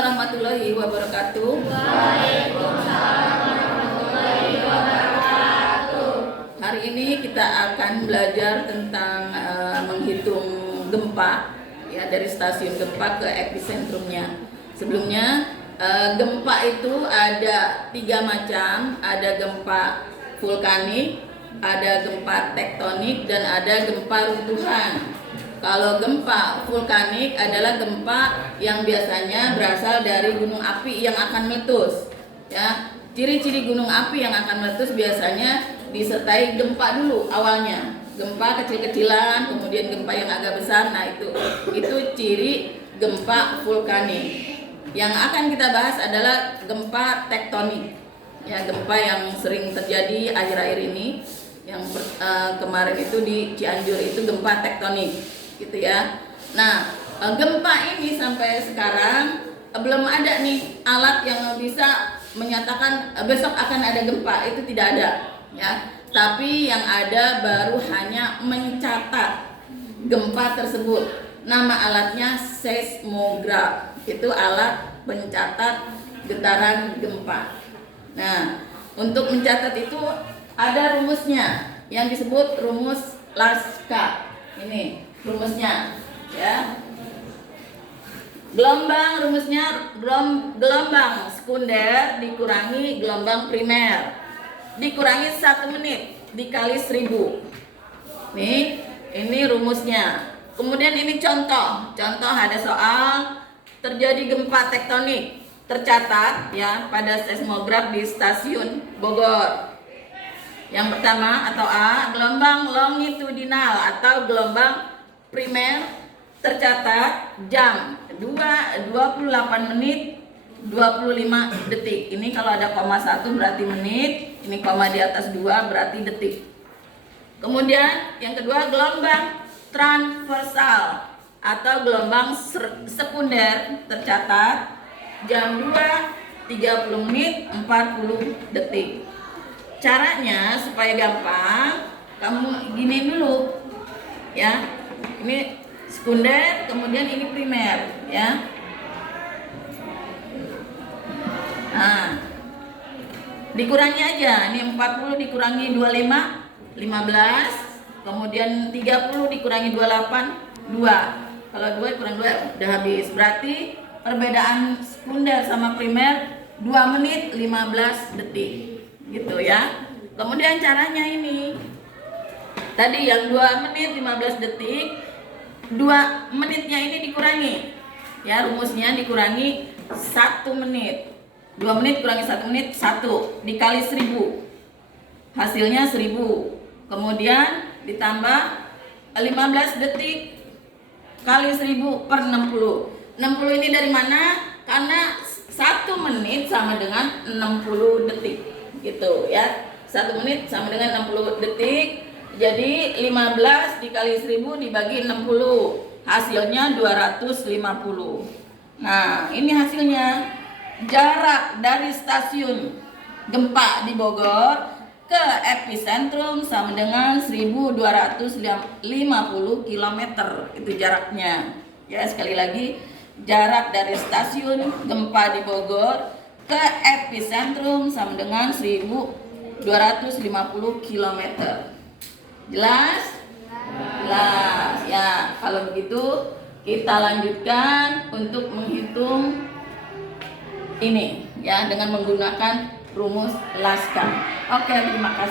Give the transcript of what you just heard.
warahmatullahi wabarakatuh. Waalaikumsalam warahmatullahi wabarakatuh. Hari ini kita akan belajar tentang menghitung gempa, ya, dari stasiun gempa ke episentrumnya. Sebelumnya, gempa itu ada 3 macam, ada gempa vulkanik, ada gempa tektonik, dan ada gempa runtuhan. Kalau gempa vulkanik adalah gempa yang biasanya berasal dari gunung api yang akan meletus. Ya, ciri-ciri gunung api yang akan meletus biasanya disertai gempa dulu awalnya. Gempa kecil-kecilan, kemudian gempa yang agak besar. Nah, itu ciri gempa vulkanik. Yang akan kita bahas adalah gempa tektonik. Ya, gempa yang sering terjadi akhir-akhir ini. Yang kemarin itu di Cianjur itu gempa tektonik. Gitu ya. Nah, gempa ini sampai sekarang belum ada nih alat yang bisa menyatakan besok akan ada gempa, itu tidak ada, ya. Tapi yang ada baru hanya mencatat gempa tersebut. Nama alatnya seismograf. Itu alat pencatat getaran gempa. Nah, untuk mencatat itu ada rumusnya yang disebut rumus Laska. Ini rumusnya, ya. Gelombang sekunder dikurangi gelombang primer dikurangi 1 menit dikali 1000. Nih, ini rumusnya. Kemudian ini contoh ada soal terjadi gempa tektonik tercatat, ya, pada seismograf di stasiun Bogor. Yang pertama atau A, gelombang longitudinal atau gelombang primer tercatat jam 28 menit 25 detik. Ini kalau ada koma 1 berarti menit, ini koma di atas 2 berarti detik. Kemudian yang kedua, gelombang transversal atau gelombang sekunder tercatat jam 2 30 menit 40 detik. Caranya supaya gampang, kamu gini dulu, ya. Ini sekunder, kemudian ini primer, ya. Nah, dikurangi aja. Ini 40 dikurangi 25, 15. Kemudian 30 dikurangi 28, 2. Kalau 2 kurang 2 udah habis. Berarti perbedaan sekunder sama primer 2 menit 15 detik. Gitu, ya. Kemudian caranya ini. Tadi yang 2 menit 15 detik, 2 menitnya ini dikurangi, ya, rumusnya dikurangi 1 menit. 2 menit kurangi 1 menit, 1 dikali 1000, hasilnya 1000. Kemudian ditambah 15 detik kali 1000 per 60. 60 ini dari mana? Karena 1 menit sama dengan 60 detik, gitu, ya. 1 menit sama dengan 60 detik. Jadi 15 dikali 1000 dibagi 60, hasilnya 250. Nah, ini hasilnya. Jarak dari stasiun gempa di Bogor ke epicentrum sama dengan 1250 km. Itu jaraknya. Ya, sekali lagi, jarak dari stasiun gempa di Bogor ke epicentrum sama dengan 1250 km. Jelas? Jelas. Ya, kalau begitu kita lanjutkan untuk menghitung ini, ya, dengan menggunakan rumus Laska. Oke, terima kasih.